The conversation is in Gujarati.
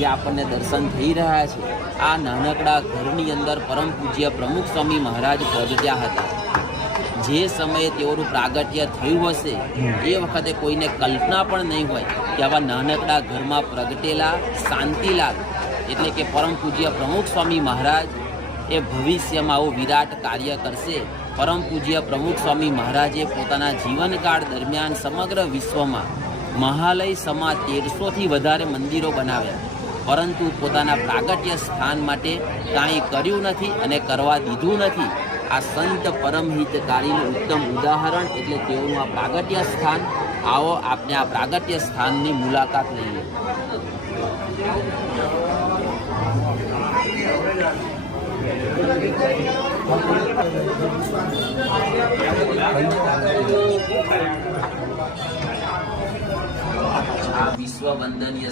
જે આપણને દર્શન થઈ રહ્યા છે, આ નાનકડા ઘરની અંદર પરમ પૂજ્ય પ્રમુખ સ્વામી મહારાજ પ્રગટ્યા હતા. જે સમયે તેઓનું પ્રાગટ્ય થયું હશે એ વખતે કોઈને કલ્પના પણ નહીં હોય કે આવા નાનકડા ઘરમાં પ્રગટેલા શાંતિલાલ એટલે કે પરમ પૂજ્ય પ્રમુખ સ્વામી મહારાજ એ ભવિષ્યમાં આવું વિરાટ કાર્ય કરશે. પરમ પૂજ્ય પ્રમુખ સ્વામી મહારાજે પોતાના જીવનકાળ દરમિયાન સમગ્ર વિશ્વમાં મહાલય સમા 1300થી વધારે મંદિરો બનાવ્યા, પરંતુ પોતાના પ્રાગટ્ય સ્થાન માટે કાંઈ કર્યું નથી અને કરવા દીધું નથી. આ સંત પરમહિતકારીનું ઉત્તમ ઉદાહરણ એટલે તેઓનું આ પ્રાગટ્ય સ્થાન. આવો આપણે આ પ્રાગટ્ય સ્થાનની મુલાકાત લઈએ. આ વિશ્વ વંદનીય